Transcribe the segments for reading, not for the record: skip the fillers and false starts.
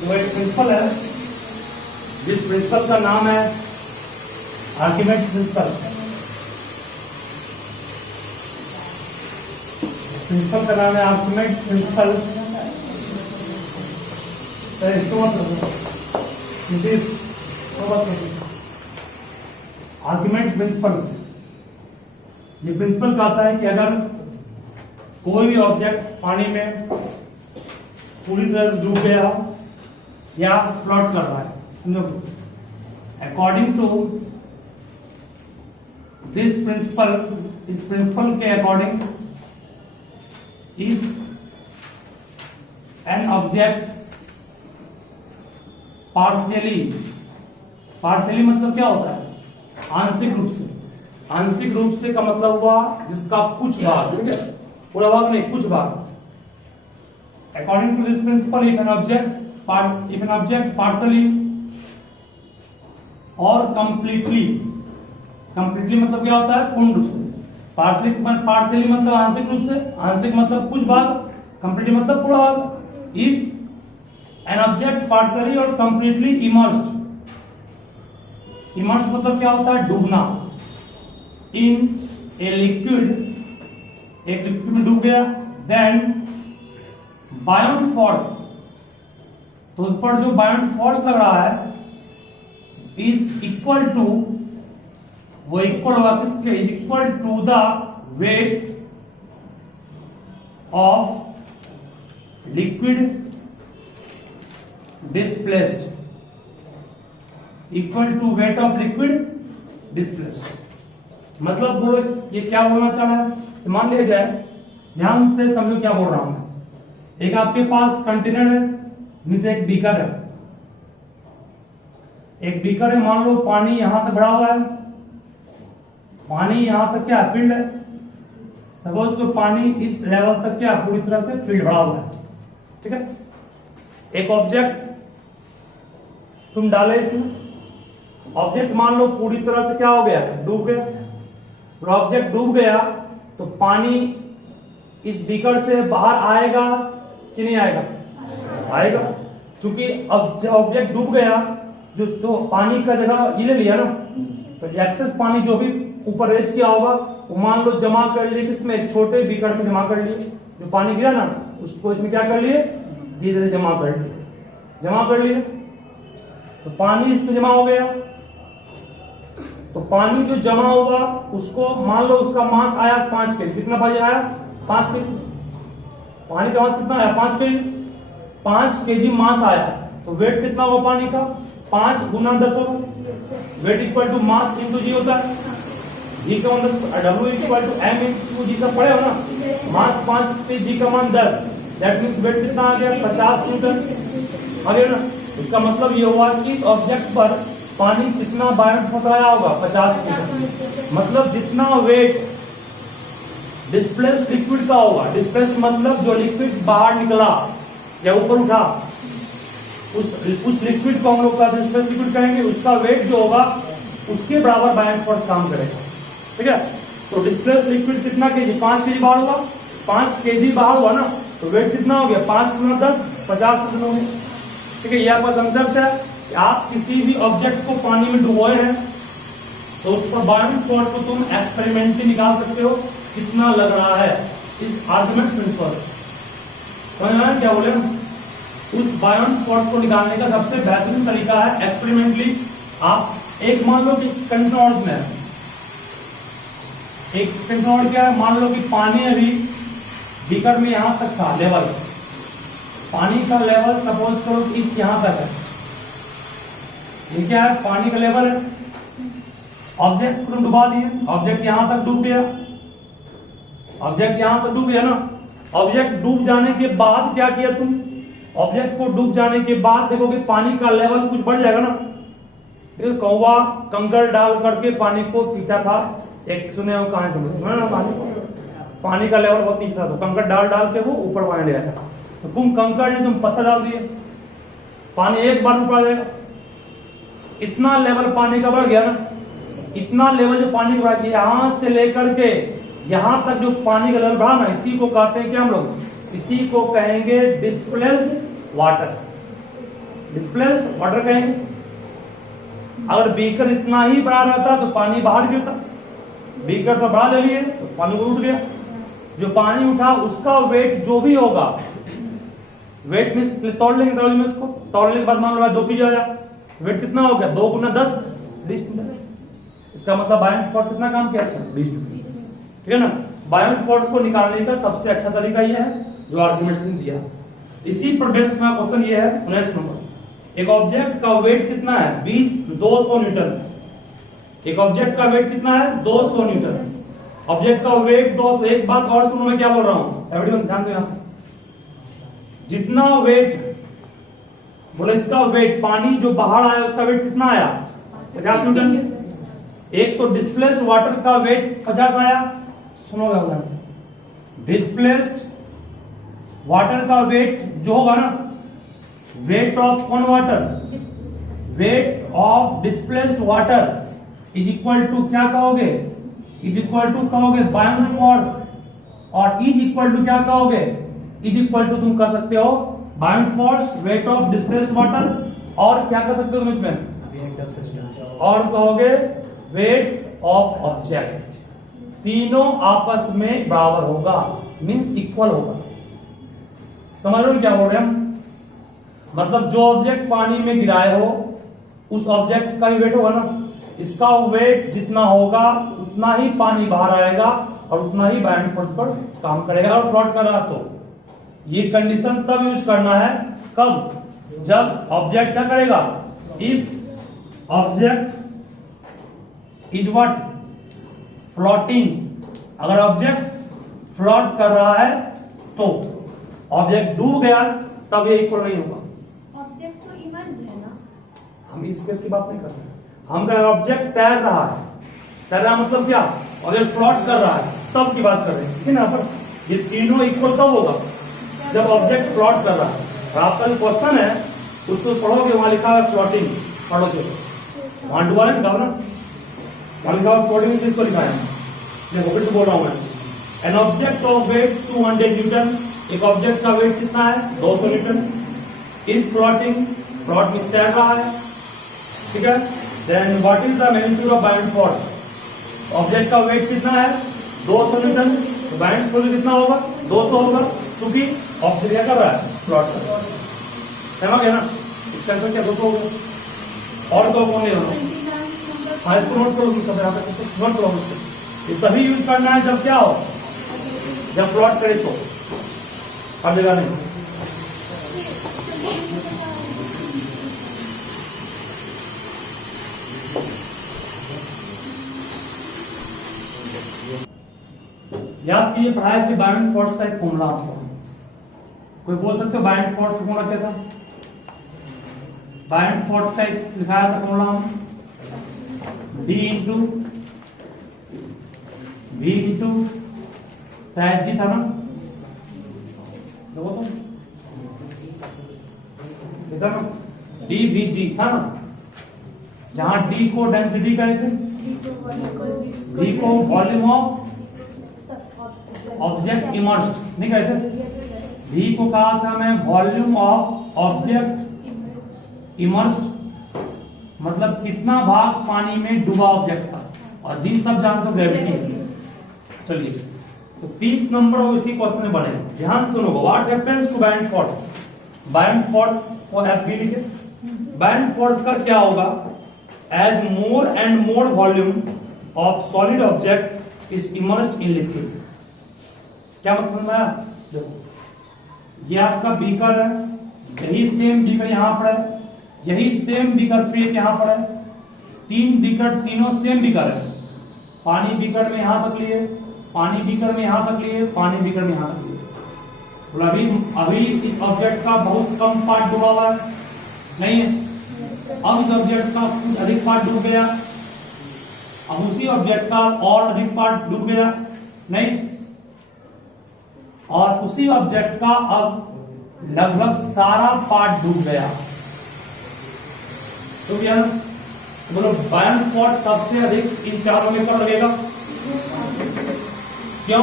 वो एक प्रिंसिपल है जिस प्रिंसिपल का नाम है आर्किमेड्स प्रिंसिपल। प्रिंसिपल का नाम है आर्किमेड्स प्रिंसिपल। आर्किमेड्स प्रिंसिपल, ये प्रिंसिपल कहता है कि अगर कोई भी ऑब्जेक्ट पानी में पूरी तरह से डूब गया या फ्लोट कर रहा है, समझो, अकॉर्डिंग टू दिस प्रिंसिपल, इस प्रिंसिपल के according, if an object partially मतलब क्या होता है? आंशिक रूप से। आंशिक रूप से का मतलब हुआ जिसका कुछ भाग, ठीक है, पूरा भाग नहीं, कुछ भाग। According to this principle, if an object partially और कंप्लीटली मतलब क्या होता है? पूर्ण रूप से। पार्शियली मतलब आंशिक रूप से, आंशिक मतलब कुछ भाग, कंप्लीटली मतलब पूरा भाग। इफ एन ऑब्जेक्ट पार्शियली और कंप्लीटली इमर्स्ड मतलब क्या होता है? डूबना। इन ए लिक्विड, एक लिक्विड में डूब गया, देन बायोंट फोर्स, तो उस पर जो बायोंट फोर्स लग रहा है इज इक्वल टू, वो इक्वल होगा किसके? Equal to the weight of liquid displaced, equal to weight of liquid displaced. मतलब वो ये क्या बोलना चाह रहा है? मान लिया जाए, ध्यान से समझो क्या बोल रहा हूं मैं। एक आपके पास कंटेनर है, नीचे एक बीकर है, एक बीकर है, मान लो पानी यहां तक भरा हुआ है, पानी यहां तक क्या फिल्ड है, सपोज को पानी इस लेवल तक क्या पूरी तरह से फिल्ड भरा हुआ है, ठीक है। एक ऑब्जेक्ट तुम डाले इसमें, ऑब्जेक्ट मान लो पूरी तरह से क्या हो गया? डूब गया। और ऑब्जेक्ट डूब गया तो पानी इस बीकर से बाहर आएगा कि नहीं आएगा? आएगा, क्योंकि अब जब ऑब्जेक्ट डूब गया जो तो पानी का जगह ये ले लिया ना, तो एक्सेस पानी जो भी ऊपर रेज किया होगा वो मान लो जमा कर लिए किसमें? एक छोटे बीकर में जमा कर लिए। जो पानी गिरा ना उसको इसमें क्या कर लिए? धीरे धीरे जमा कर लिए, तो पानी इसमें जमा हो गया। तो पानी जो जमा होगा उसको मान लो उसका मास आया 5 केजी। कितना भाई आया? 5 केजी। पानी का मास कितना आया? 5 केजी। 5 केजी मास आया तो वेट कितना होगा पानी का? 5 गुना 10 होगा। Weight equal to mass into g होता है। जी का मतलब डब्ल्यू equal to m into g का पड़े हो ना, मास 5 पे जी का मान 10, दैट मीन्स वेट कितना आ गया? 50 न्यूटन आ गया ना। इसका मतलब ये हुआ कि ऑब्जेक्ट पर पानी कितना बायोंट फोर्स आया होगा? 50 न्यूटन। मतलब जितना वेट डिस्प्लेस्ड लिक्विड का होगा, डिस्प्लेस्ड मतलब जो लिक्विड बाहर निकला या ऊपर उठा, उस लिक्विड को हम लोग का डिस्प्लेस्ड लिक्विड कहेंगे, उसका वेट जो होगा उसके बराबर बायोंट फोर्स काम करेगा, ठीक है। तो डिस्प्लेस्ड लिक्विड कितना केजी? 5 केजी बाहर होगा। 5 केजी बाहर हुआ ना तो वेट कितना हो गया? 5 गुना 10, 50 न्यूटन हो गया, ठीक है। ये आपका कंसेप्ट है कि आप किसी भी ऑब्जेक्ट को पानी में डुबोए हैं तो उस पर बायोंट फोर्स को तुम एक्सपेरिमेंटली निकाल सकते हो कितना लग रहा है, इस आर्गुमेंट प्रिंसिपल। समझ में आया क्या बोले? उस बायोंट फोर्स को निकालने का सबसे बेहतरीन तरीका है एक्सपेरिमेंटली। आप एक मान लो कि कंट्रोल में, एक कंट्रोल क्या है, मान लो कि पानी अभी बीकर में यहां तक था लेवल, पानी का लेवल सपोज करो इस यहां तक है, ये क्या है? पानी का लेवल है। ऑब्जेक्ट को डुबा दिए, ऑब्जेक्ट यहां तक डूब गया, ऑब्जेक्ट यहां तक डूब गया ना। ऑब्जेक्ट डूब जाने के बाद क्या किया तुम? ऑब्जेक्ट को डूब जाने के बाद देखो कि पानी का लेवल कुछ बढ़ जाएगा ना। कौवा कंकड़ डाल करके पानी को पीता था, एक सुने हो कहानी सुने ना, पानी का लेवल बहुत नीचे था तो कंकड़ डाल डाल के वो ऊपर पानी ले आया। तो तुम कंकड़ ने तुम पत्थर डाल दिए, पानी एक बार ऊपर आ जाएगा। इतना लेवल पानी का बढ़ गया ना, इतना लेवल जो पानी का यहां से लेकर के यहां तक जो पानी का लेवल बढ़ा ना, इसी को कहते हैं क्या हम लोग? इसी को कहेंगे डिस्प्लेस्ड वाटर। डिस्प्लेस्ड वाटर कहेंगे। अगर बीकर इतना ही बड़ा रहता तो पानी बाहर गिरता, बीकर तो बड़ा ले लिए तो पानी उठ गया। जो पानी उठा उसका वेट जो भी होगा, वेट में तोड़ लेंगे में इसको, तोड़ने के बाद मान लो 2 kg आया, वेट कितना हो गया 2 × 10 20 न्यूटन। इसका मतलब बायोट फोर्स कितना काम किया 20 न्यूटन, ठीक है ना। बायोट फोर्स को निकालने का सबसे अच्छा तरीका यह है जो आर्गुमेंट्स ने दिया। इसी पर बेस्ड में क्वेश्चन ये है 19 नंबर। एक ऑब्जेक्ट का वेट कितना है 200 न्यूटन। एक ऑब्जेक्ट का वेट कितना है 200 न्यूटन। ऑब्जेक्ट का वेट 200। एक बात और सुनो, मैं क्या बोल रहा हूं, एवरीवन ध्यान दो। यहां जितना वेट बोले, इसका वेट पानी जो बाहर आया उसका वेट कितना आया 50 न्यूटन। एक तो डिस्प्लेस्ड वाटर का वेट 50 आया, सुनोगे ध्यान से। डिस्प्लेस्ड वाटर का वेट जो होगा ना, वेट ऑफ कौन water, weight of displaced water is equal to क्या कहोगे, इज इक्वल टू कहोगे बायोट फोर्स, और इज इक्वल टू क्या कहोगे, इज इक्वल टू तुम कह सकते हो buoyant force, weight of displaced water, और क्या कर सकते हो तुम इसमें, और कहोगे वेट ऑफ ऑब्जेक्ट। तीनों आपस में बराबर होगा, मींस इक्वल होगा। समझ रहे हो क्या बोल रहे हैं हम? मतलब जो ऑब्जेक्ट पानी में गिराए हो उस ऑब्जेक्ट का ही वेट होगा ना, इसका वेट जितना होगा उतना ही पानी बाहर आएगा और उतना ही बायोट फोर्स पर काम करेगा। और फ्लोट कर रहा तो ये कंडीशन तब यूज करना है कब, जब ऑब्जेक्ट क्या करेगा, if object is what floating. अगर ऑब्जेक्ट फ्लोट कर रहा है तो, ऑब्जेक्ट डूब गया तब ये इक्वल नहीं होगा। ऑब्जेक्ट तो इमर्ज है ना, हम इस केस की बात नहीं कर रहे हैं। हम कह रहे हैं ऑब्जेक्ट तैर रहा है, तैर रहा मतलब क्या, ऑब्जेक्ट फ्लोट कर रहा है तब की बात कर रहे हैं, ठीक है ना। पर ये तीनों इक्वल तब होगा जब ऑब्जेक्ट फ्लोट कर रहा है। और आपका जो क्वेश्चन है उसको पढ़ोगे, वहां लिखा है फ्लोटिंग, पढ़ो चलो वहां डुबा है ना, वहां लिखा है फ्लोटिंग, किसको लिखा है, देखो फिर बोल रहा हूं मैं। An object of weight 200 newton, एक ऑब्जेक्ट का वेट कितना है 200 न्यूटन, इज फ्लोटिंग, फ्लोट में तैर रहा है, ठीक है। Then what is the magnitude of buoyant force, object का वेट कितना है 200 न्यूटन, तो बायोट फोर्स कितना होगा 200 होगा, क्योंकि ऑब्जेक्ट क्या कर रहा है फ्लोट कर रहा है, समझ गए ना। इसका आंसर क्या 200 होगा। और तो कौन है, हाँ इसको नोट करो, नोट करो। ये तभी यूज करना है जब क्या हो, जब प्लॉट करे तो, हर जगह नहीं। याद कीजिए पढ़ाई थी बायोट फोर्स का एक फॉर्मूला आपको, कोई बोल सकते हो बायोट फोर्स का फॉर्मूला क्या था? बायोट फोर्स का एक लिखाया था formula, D into V into शायद जी था ना, देखो तो ना DVG था ना, जहां D को डेंसिटी कहे थे, V को वॉल्यूम ऑफ ऑब्जेक्ट इमर्स्ड नहीं कहे थे, V को कहा था मैं वॉल्यूम ऑफ ऑब्जेक्ट इमर्स्ड, मतलब कितना भाग पानी में डूबा ऑब्जेक्ट का, और जी सब जानते हो ग्रेविटी। चलिए तो 30 नंबर वो इसी क्वेश्चन में बने, ध्यान सुनो। What happens to buoyant force, buoyant force को FB लिखे। बायोट फोर्स का क्या होगा, as more and more volume of solid object is immersed in liquid. क्या मतलब है, देखो ये आपका बीकर है, यही सेम बीकर यहां पर है, यही सेम बीकर फिर एक यहां पर है, 3 बीकर, तीनों सेम बीकर है। पानी बीकर में यहां तक लिए, पानी बीकर में यहां तक लिए, पानी बीकर में यहां तक लिए। तो अभी इस ऑब्जेक्ट का बहुत कम पार्ट डूबा हुआ है, नहीं है। अब इस ऑब्जेक्ट का कुछ अधिक पार्ट डूब गया, अब उसी ऑब्जेक्ट का और अधिक पार्ट डूब गया, नहीं। और उसी ऑब्जेक्ट का अब लगभग सारा पार्ट डूब गया, तो क्या बोलो बायोट फोर्स सबसे अधिक इन चारों में कब लगेगा, क्यों?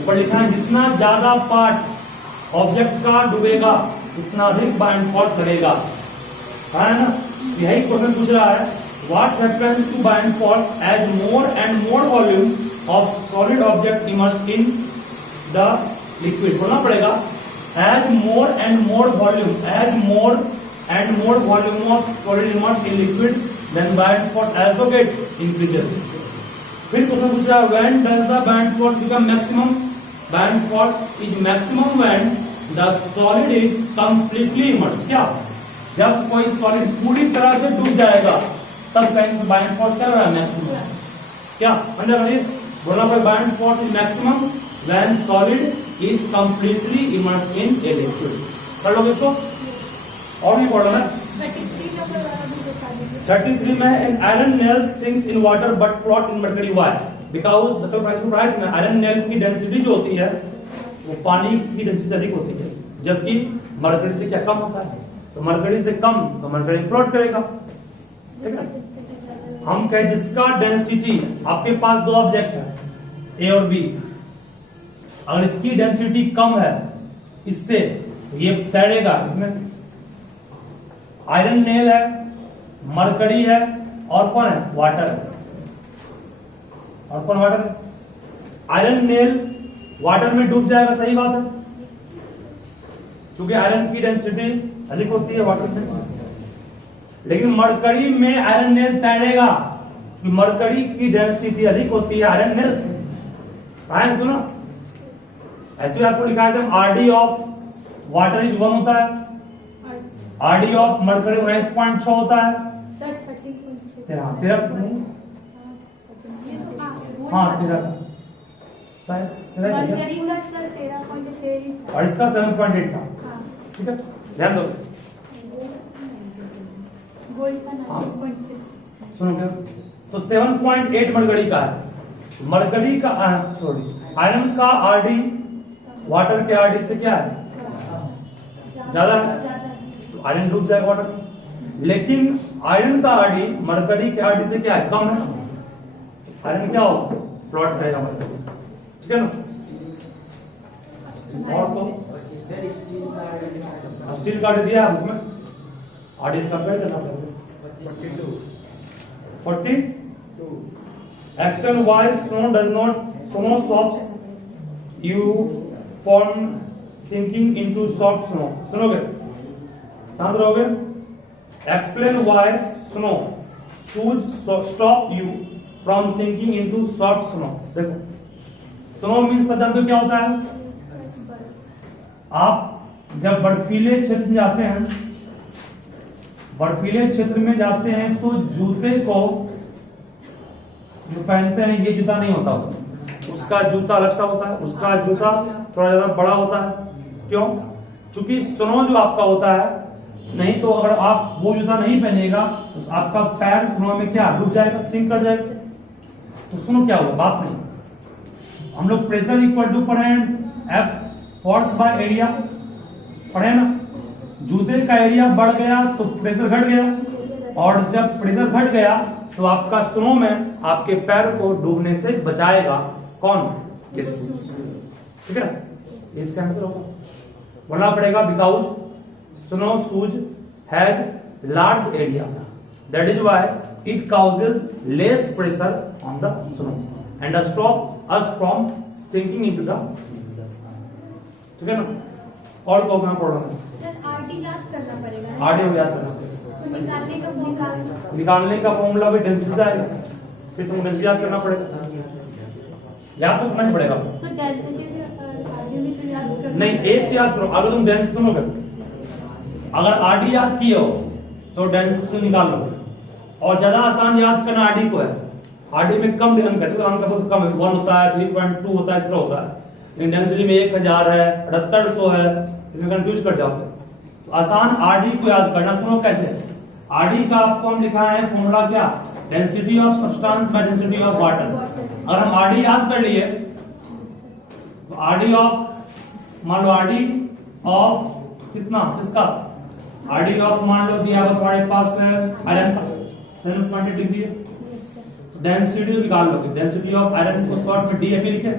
ऊपर लिखा है जितना ज्यादा पार्ट ऑब्जेक्ट का डूबेगा उतना अधिक बायोट फोर्स लगेगा। है ना, यही क्वेश्चन पूछ रहा है what happens to buoyant force as more and more volume of solid object immersed in the liquid. बोलना पड़ेगा as more and more volume, as more and more volume of solid immersed in liquid, then band force also get increases. फिर question पूछ रहा है when does the band force become maximum? Band force is maximum when the solid is completely immersed. क्या? जब कोई solid पूरी तरह से डूब जाएगा तब कहेंगे band force क्या रहा है maximum। क्या अंदर बोलना पड़ेगा band force is maximum when solid is completely immersed in a liquid। कर लोगे इसको और भी पढ़ना है। 33 में an iron nail sinks in water but float in mercury। Why? Because the price of right में iron nail की डेंसिटी जो होती है वो पानी की डेंसिटी से अधिक होती है, जबकि मरकरी से क्या कम होता है, तो मरकरी से कम तो मरकरी फ्लोट करेगा। ठीक है, हम कहे जिसका डेंसिटी, आपके पास दो ऑब्जेक्ट है ए और बी, अगर इसकी डेंसिटी कम है इससे ये तैरेगा, इसमें आयरन नेल है, मरकरी है और कौन है वाटर है, और कौन वाटर है, आयरन नेल वाटर में डूब जाएगा, सही बात है, क्योंकि आयरन की डेंसिटी अधिक होती है वाटर में, लेकिन मरकरी में आयरन नेल तैरेगा क्योंकि मरकरी की डेंसिटी अधिक होती है आयरन नेल से। ना ऐसे भी आपको लिखा है आरडी ऑफ वाटर इज 1 होता है, आरडी ऑफ मरकरी 19.6 होता है, और इसका 7.8 था। ठीक है, ध्यान दो। सुनो क्या, तो 7.8 मरकरी का है, मरकरी का सॉरी आयरन का आरडी वाटर के आरडी से क्या है ज्यादा है, तो आयरन डूब जाएगा वाटर में, लेकिन आयरन का आरडी मरकरी के आरडी से क्या है कम है, आयरन क्या हो फ्लोट करेगा मरकरी। ठीक है ना, और तो स्टील का दिया है बुक में, आरडी कंपेयर करना पड़ेगा 42 explain why snow does not snow soft you from sinking into soft snow. सुनोगे, शांत रहोगे। Explain why snow shoes stop you from sinking into soft snow. देखो स्नो मीन्स सब जानते हो क्या होता है, आप जब बर्फीले क्षेत्र में जाते हैं, बर्फीले क्षेत्र में जाते हैं तो जूते को जो पहनते हैं ये जूता नहीं होता उसका जूता अलग सा होता है, उसका जूता थोड़ा ज्यादा बड़ा होता है। क्यों? क्योंकि स्नो जो आपका होता है, नहीं तो अगर आप वो जूता नहीं पहनेगा तो आपका पैर स्नो में क्या डूब जाएगा, सिंक कर जाएगा। तो स्नो क्या होगा, बात नहीं। हम लोग प्रेशर इक्वल टू पढ़े हैं एफ फोर्स बाय एरिया, पढ़े ना, जूते का एरिया बढ़ गया तो प्रेशर घट गया, और जब प्रेशर घट गया तो आपका स्नो में आपके पैर को डूबने से बचाएगा कौन, ये शूज। ठीक है ना, इसका आंसर होगा, बोलना पड़ेगा because snow shoes has large area that is why it causes less pressure on the snow and stop us from sinking into the. ठीक है ना, और को मैं पढ़ रहा हूं आरडी याद करना पड़ेगा, आरडी याद करना पड़ेगा, निकालने का फॉर्मूला भी डेंसिटी से आएगा, फिर तुम डेंसिटी याद करना पड़ेगा, याद तो करना ही पड़ेगा। तो डेंसिटी भी तो याद करना नहीं, एक चीज याद करो, अगर तुम डेंसिटी सुनोगे, अगर आरडी याद किए हो तो डेंसिटी को निकाल लोगे, और ज्यादा आसान याद करना आरडी को है। आरडी में कम अंक है, अंक बहुत कम है, 1 होता है, 3.2 होता है, इस तरह होता है, लेकिन डेंसिटी में 1000 है, 7800 है, इसमें कंफ्यूज कर जाओगे। तो आसान आरडी को याद करना, सुनो कैसे। आरडी का आपको हम लिखा है फॉर्मूला क्या, density of substance by density of water. अगर हम आरडी याद कर लिए तो आरडी ऑफ, मान लो आरडी ऑफ कितना, किसका, आरडी ऑफ मान लो दिया हुआ तुम्हारे पास है आयरन का 7.8 डिग्री है, तो डेंसिटी निकाल लोगे, डेंसिटी ऑफ आयरन को शॉर्ट में डीएफई लिखे,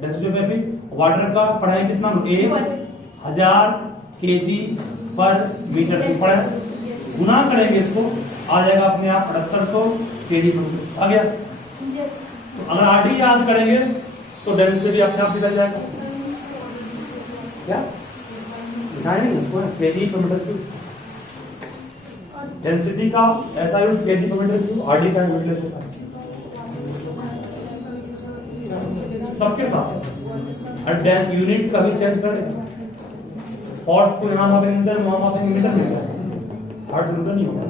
डेंसिटी ऑफ एफई। वाटर का पढ़ाई कितना, 1000 kg पर मीटर की पढ़ाई, गुना करेंगे इसको, आ जाएगा अपने आप 7800 kg पर मीटर। आ गया। तो अगर आरडी याद करेंगे तो डेंसिटी अपने आप निकल जाएगा। क्या नहीं इसको kg पर मीटर क्यूब, डेंसिटी का ऐसा यूज kg पर मीटर क्यूब, आरडी का यूटिलाइज होता है सबके साथ। और यूनिट का भी चेंज करेगा, फोर्स को यहाँ मापेंगे मीटर, वहां मापेंगे मीटर में, क्या हार्ट मीटर नहीं होगा।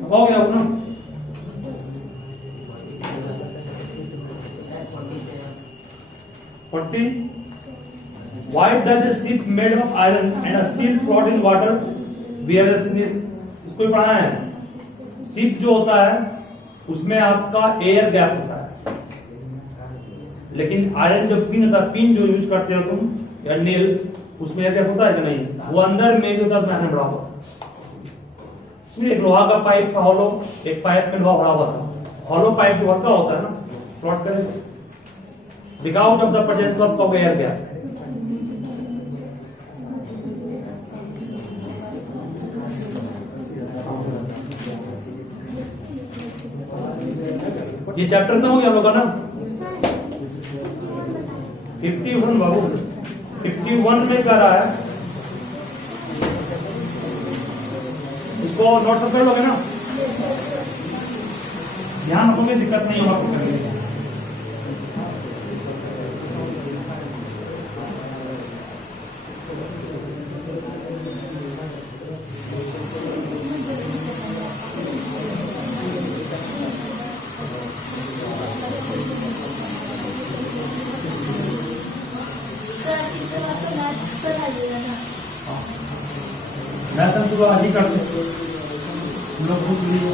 सब हो गया ना। Why does a ship made of iron and a steel float in water? इसको ही पढ़ना है। शिप जो होता है उसमें आपका एयर गैप होता है, लेकिन आयरन जो पिन होता है, पिन जो यूज करते हो तुम या नेल, उसमें एयर गैप होता है कि नहीं? वो अंदर में भी होता है, बड़ा हुआ। एक लोहा का पाइप का हॉलो, एक पाइप में लोहा भरा हुआ था, हॉलो पाइप जो हल्का होता है ना, फ्लोट करेगा without of the presence of air gap. ये चैप्टर तो हो गया हम लोग का ना 51 बाबू, 51 में कर रहा है, इसको नोट कर लोगे ना, ध्यान रखोगे दिक्कत नहीं होगा आपको करने में। मैथन तो आज ही करते हम लोग खुद लिए।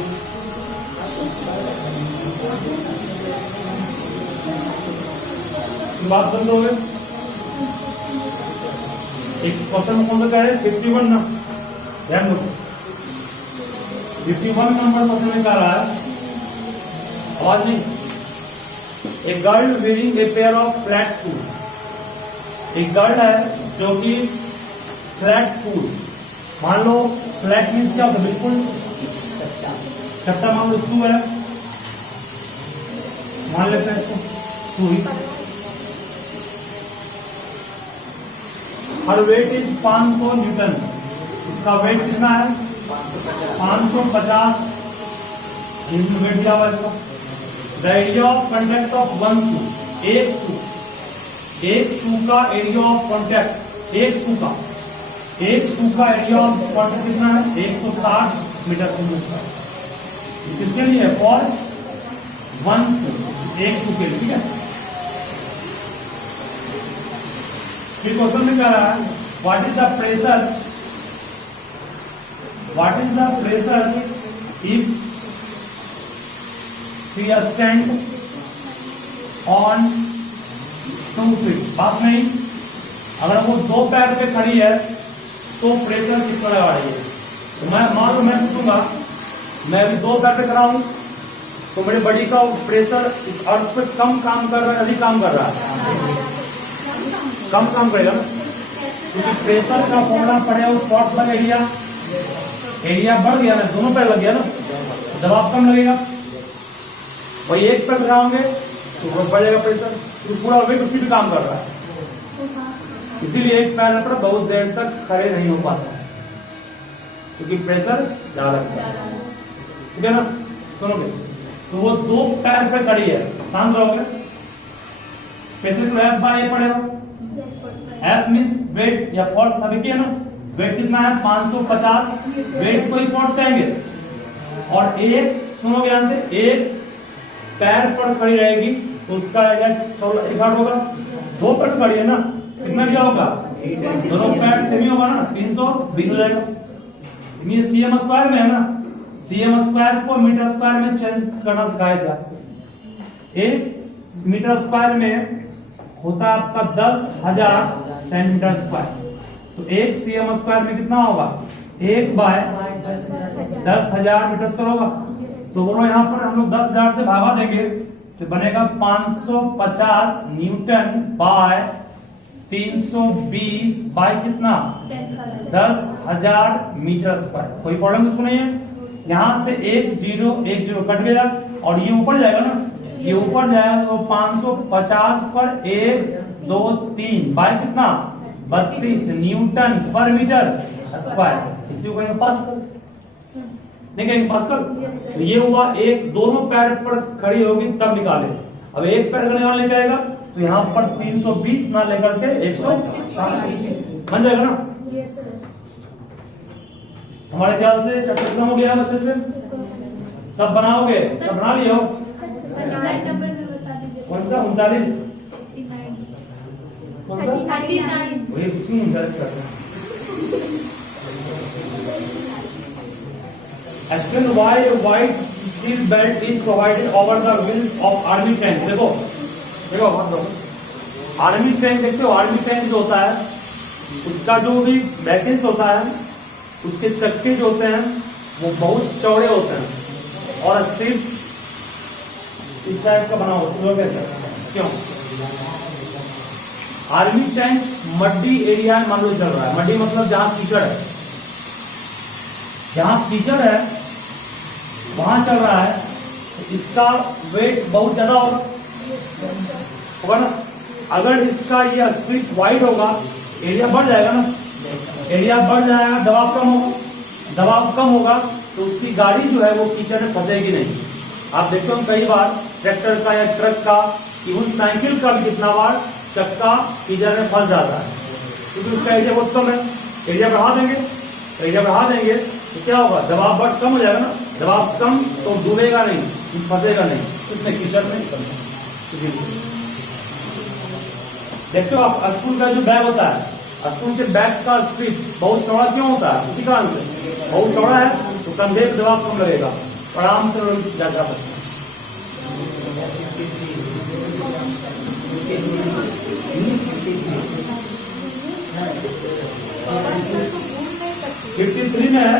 बात बंद हो गए। एक क्वेश्चन कौन सा है? 51 ना, ध्यान दो। 51 नंबर क्वेश्चन में कह रहा है, आवाज नहीं, a girl wearing a pair of flat shoes. एक गर्ल है जो कि फ्लैट शूज, मान लो फ्लैट मीन्स क्या होता है? बिल्कुल चट्टा, मान लो शू है, मान लेते हैं इसको शू ही। हर वेट इज 500 न्यूटन, इसका वेट कितना है? 550 वेट दिया हुआ इसका। The area of contact of one shoe, एक शू का एरिया ऑफ कॉन्टैक्ट, एक शू का एरिया ऑफ कॉन्टैक्ट कितना है? 160 मीटर स्क्वायर। किसके लिए? फॉर वन शू, एक शू के लिए, ठीक है। फिर क्वेश्चन में कह रहा है, what is the pressure if she stand on 2 feet? बात नहीं, अगर वो 2 पैर पे खड़ी है तो प्रेशर कितना लगा रही है? तो मैं मान लो, मैं पूछूंगा, मैं अभी 2 पैर पे खड़ा हूं तो मेरे बॉडी का प्रेशर इस अर्थ पे कम काम कर रहा है, अधिक काम कर रहा है? कम काम करेगा ना, क्योंकि प्रेशर का फॉर्मूला पड़ेगा उस स्पॉट लगा एरिया बढ़ गया ना, दोनों पैर लग गया ना, दबाव कम लगेगा। वही एक पैर लगाओगे तो बढ़ेगा प्रेशर, तो पूरा वेट उसी पे काम कर रहा है, इसीलिए एक पैर पर बहुत देर तक खड़े नहीं हो पाता, क्योंकि प्रेशर ज्यादा लगता है, ठीक है ना। सुनोगे तो वो 2 पैर पे खड़ी है, शांत रहोगे, प्रेशर को F बाय A पड़ेगा। F मींस वेट या फोर्स, अभी क्या है ना, वेट कितना है? 550, वेट को ही फोर्स कहेंगे। और एक, सुनोगे यहां से, एक पैर पर खड़ी रहेगी तो उसका एरिया होगा, 2 पर खड़ी है ना, कितना दिया होगा? दोनों पैर सेमी होगा ना, 320 हो जाएगा। ये सीएम स्क्वायर में है ना, सीएम स्क्वायर को मीटर स्क्वायर में चेंज करना सिखाया था। 1 मीटर स्क्वायर में होता है आपका 10,000 सेंटीमीटर स्क्वायर, तो 1 सीएम स्क्वायर में कितना होगा? 1 बाय 10,000 मीटर स्क्वायर होगा। तो बोलो यहाँ पर हम लोग 10,000 से भागा देंगे तो बनेगा 550 न्यूटन बाय 320 बाय कितना 10,000 मीटर स्क्वायर। कोई प्रॉब्लम इसको नहीं है। यहाँ से 1 0 कट गया और ये ऊपर जाएगा ना, ये ऊपर जाएगा तो 550 पर 1 2 3 बाय कितना 32 न्यूटन पर मीटर स्क्वायर। इसी को कहेंगे पास्कल, नहीं कहेंगे पास्कल। तो ये हुआ एक, दोनों पैर पर खड़ी होगी तब निकाले। अब एक पैर करने वाला लेके आएगा तो यहाँ पर 320 ना लेकर के 160 बन जाएगा ना। हमारे ख्याल से चैप्टर खत्म हो गया अच्छे से, सब बनाओगे, सब बना लियो। कौन सा 39 कौन सा 39 वही कुछ नहीं 39 करते हैं। Explain why a white steel belt is provided over the wheels of army tank। देखो देखो बात देखो, आर्मी टैंक देखते हो, आर्मी टैंक जो होता है उसका जो भी बैकेंस होता है, उसके चक्के जो होते हैं वो बहुत चौड़े होते हैं और सिर्फ इस टाइप का बना होता है। क्यों? आर्मी टैंक मड्डी एरिया में मान लो चल रहा है, मड्डी मतलब जहां कीचड़ है, जहां कीचड़ है वहां चल रहा है, तो इसका वेट बहुत ज्यादा होगा ना। अगर इसका ये स्पीड वाइड होगा, एरिया बढ़ जाएगा ना, एरिया बढ़ जाएगा, दबाव कम होगा, दबाव कम होगा तो उसकी गाड़ी जो है वो कीचड़ में फंसेगी नहीं। आप देखते हो कई बार ट्रैक्टर का या ट्रक का, इवन साइकिल का भी कितना बार चक्का कीचड़ में फंस जाता है, क्योंकि उसका एरिया बहुत कम है। एरिया बढ़ा देंगे, एरिया बढ़ा देंगे तो क्या होगा, दबाव बढ़ कम हो जाएगा ना, दबाव कम तो डूबेगा नहीं, फंसेगा नहीं, उसने कीचड़ में देखते हो। आप स्कूल का जो बैग होता है, स्कूल के बैग का स्पीड बहुत चौड़ा क्यों होता है? उसी कारण से बहुत चौड़ा है तो कंधे पे दबाव कम लगेगा, आराम से जा सकते हैं। 53 में है,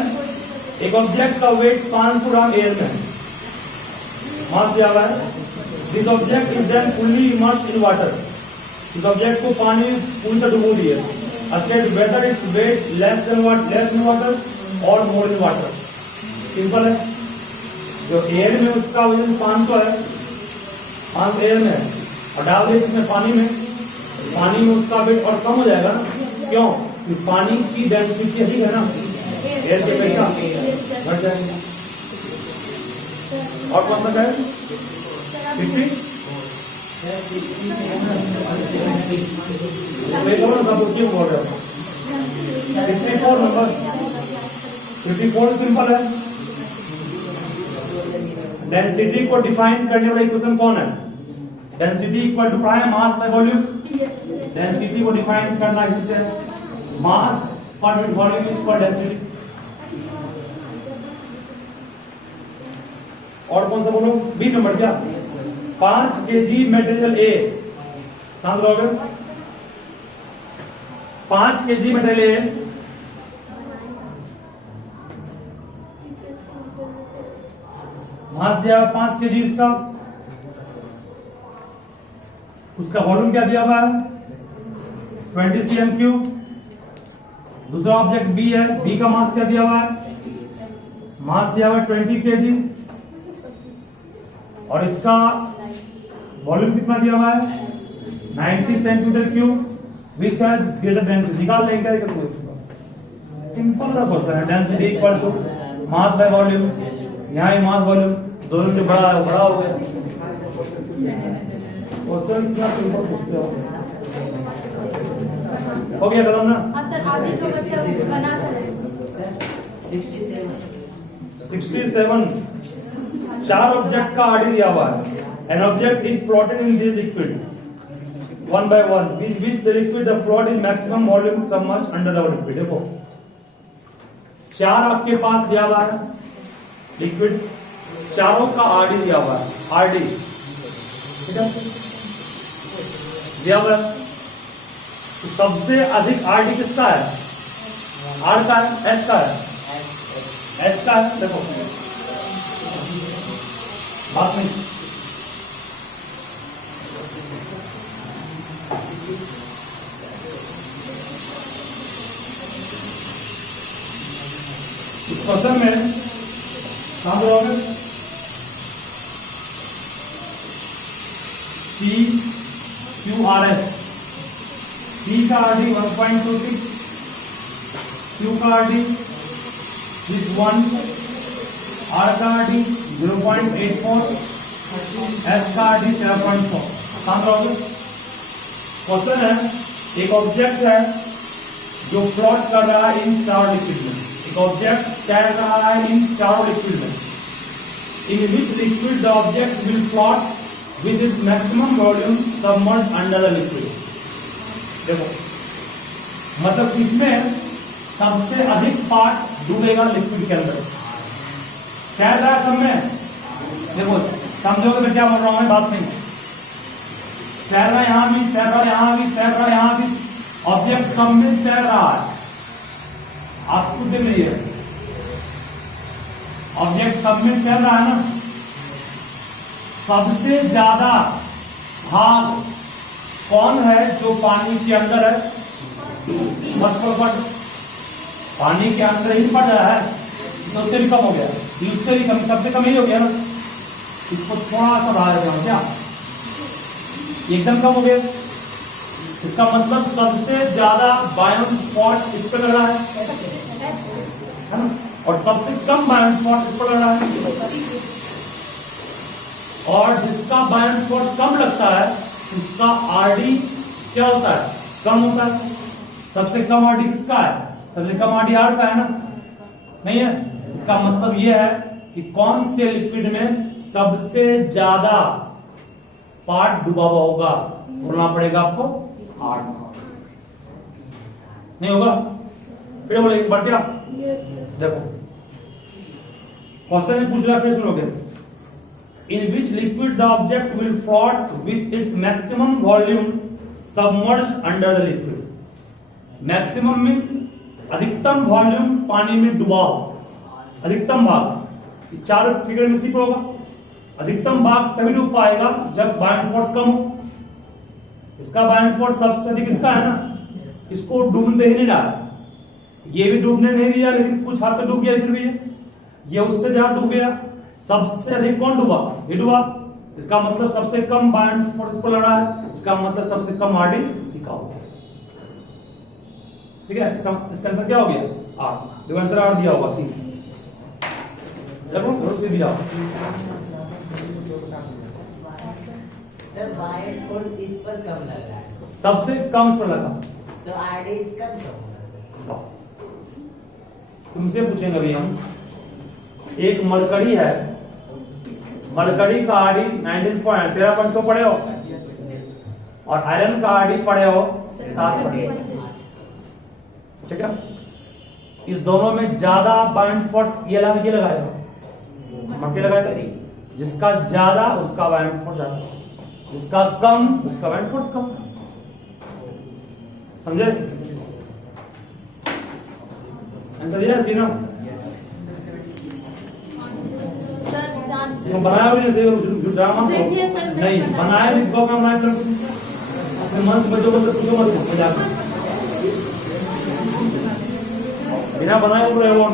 एक ऑब्जेक्ट का वेट 500 ग्राम एयर में है, मास दिया हुआ है। This object is then fully immersed in water. इस ऑब्जेक्ट को पानी पूरी तरह डुबो दिए। State whether its weight less in water or more in water. Simple है, जो एयर में उसका वजन 500 है, 500 एयर में है, और डाल दिए इसमें पानी में उसका वेट और कम हो जाएगा ना। क्यों? पानी की डेंसिटी अधिक है ना, एयर के अपेक्षा बढ़ जाएगी। और कौन सा है 50 क्यों बोल रहे हो? 54 नंबर 54 सिंपल है। डेंसिटी को डिफाइन करने वाला इक्वेशन कौन है? Density equal to prime mass by volume. Density को डिफाइन करना है mass per unit volume is called density. और कौन सा बोलो? बी नंबर क्या? 5 kg मटेरियल ए, कहां लोगे? 5 kg मटेरियल ए मास दिया 5 kg, इसका उसका वॉल्यूम क्या दिया हुआ है 20 cm3। दूसरा ऑब्जेक्ट बी है, बी का मास क्या दिया हुआ है? मास दिया हुआ है 20 kg और इसका वॉल्यूम कितना दिया हुआ है 90 cm3, which has greater density. निकाल लेंगे, सिंपल सा क्वेश्चन है। Density equal to mass by volume, यहाँ ही मास वॉल्यूम दोनों में बड़ा हो गया। क्वेश्चन कितना सिंपल पूछते हो गया खत्म ना। हाँ सर, आगे जो बच्चा बना था 67 चार ऑब्जेक्ट का आरडी दिया हुआ है। An object is floating in this liquid 1 by 1 with which the liquid the float is maximum volume submerged under the liquid। देखो चार आपके पास दिया हुआ है लिक्विड, चारों का आरडी दिया हुआ है, आरडी ठीक है दिया हुआ है। तो सबसे अधिक आरडी किसका है? आर का है, एस का है, एस का है। देखो बात नहीं, क्वेश्चन में कहां दोगे PQRS, P का RD 1.26, Q का RD 1, R का RD 0.84, S का RD 0.4। कहां दोगे? क्वेश्चन है एक ऑब्जेक्ट है जो फ्लोट कर रहा है इन चारों लिक्विड में। एक ऑब्जेक्ट तैर रहा है इन चारों लिक्विड में। In which liquid the object will float with its maximum volume submerged under the liquid। देखो मतलब इसमें सबसे अधिक पार्ट डूबेगा लिक्विड के अंदर। तैर रहा है सब में, देखो समझोगे मैं क्या बोल रहा हूं, मैं बात नहीं। तैर रहा यहां भी, तैर रहा यहां भी, तैर रहा यहां भी, ऑब्जेक्ट सब में तैर रहा है। आप खुद देख लीजिए, ऑब्जेक्ट सब में तैर रहा है ना। सबसे ज्यादा भाग कौन है जो पानी के अंदर है? पानी के अंदर ही पड़ रहा है, तो उससे भी कम हो गया, उससे भी कम, सबसे कम ही हो गया ना। इसको थोड़ा सा बढ़ा देते हैं क्या, एकदम कम हो गया। इसका मतलब सबसे ज्यादा बायोन स्पॉट इस पर लग रहा है ना, और सबसे कम बायोन स्पॉट इस पर लग रहा है। और जिसका बायोन स्पॉट कम लगता है उसका आरडी क्या होता है? कम होता है। सबसे कम आरडी किसका है? सबसे कम आरडी आर का है ना, नहीं है? इसका मतलब यह है कि कौन से लिक्विड में सबसे ज्यादा पार्ट डूबा हुआ होगा, बोलना पड़ेगा आपको आर। नहीं होगा? फिर बोलेंगे बढ़ गया। देखो क्वेश्चन में पूछ रहा है, फिर सुनोगे। In which liquid the object will float with its maximum volume submerged under the liquid? Maximum means अधिकतम वॉल्यूम पानी में डुबाओ, अधिकतम भाग। चार फिगर में सी पर होगा। अधिकतम भाग तभी डूब पाएगा जब बायोन फोर्स कम हो। इसका बायोन फोर्स सबसे अधिक इसका है ना, इसको डूबने ही नहीं रहा। ये भी डूबने नहीं दिया, लेकिन कुछ हद तक डूब गया, फिर भी ये उससे ज्यादा डूब गया। सबसे अधिक कौन डूबा? ये डूबा। इसका मतलब सबसे कम बायोन फोर्स को लड़ा है, इसका मतलब सबसे कम आरडी इसी का होगा। ठीक है, इसका आंसर क्या हो गया? आर। देखो आंसर आर दिया होगा, सी सब सी दिया। सर बायोन फोर्स इस पर कम लग रहा है, सबसे कम इस पर लगा, तो आरडी इसका कम होगा। तुमसे पूछेंगे अभी हम, एक मरकरी है, मरकरी का आरडी 13.6 पढ़े हो, और आयरन का आरडी पढ़े हो 7 पढ़े। ठीक है, इस दोनों में ज्यादा बायोन फोर्स ये लगाएगा, मरकरी लगाएगा। जिसका ज्यादा उसका बायोन फोर्स ज्यादा, जिसका कम उसका बायोन फोर्स कम। समझे? आंसर दिया सी ना? बनाया भी नहीं, ड्रामा नहीं बनाया, नहीं कौन काम बनाया? मन से बच्चों को पूछो मत, मजाक बिना बनाए बोल रहे हो।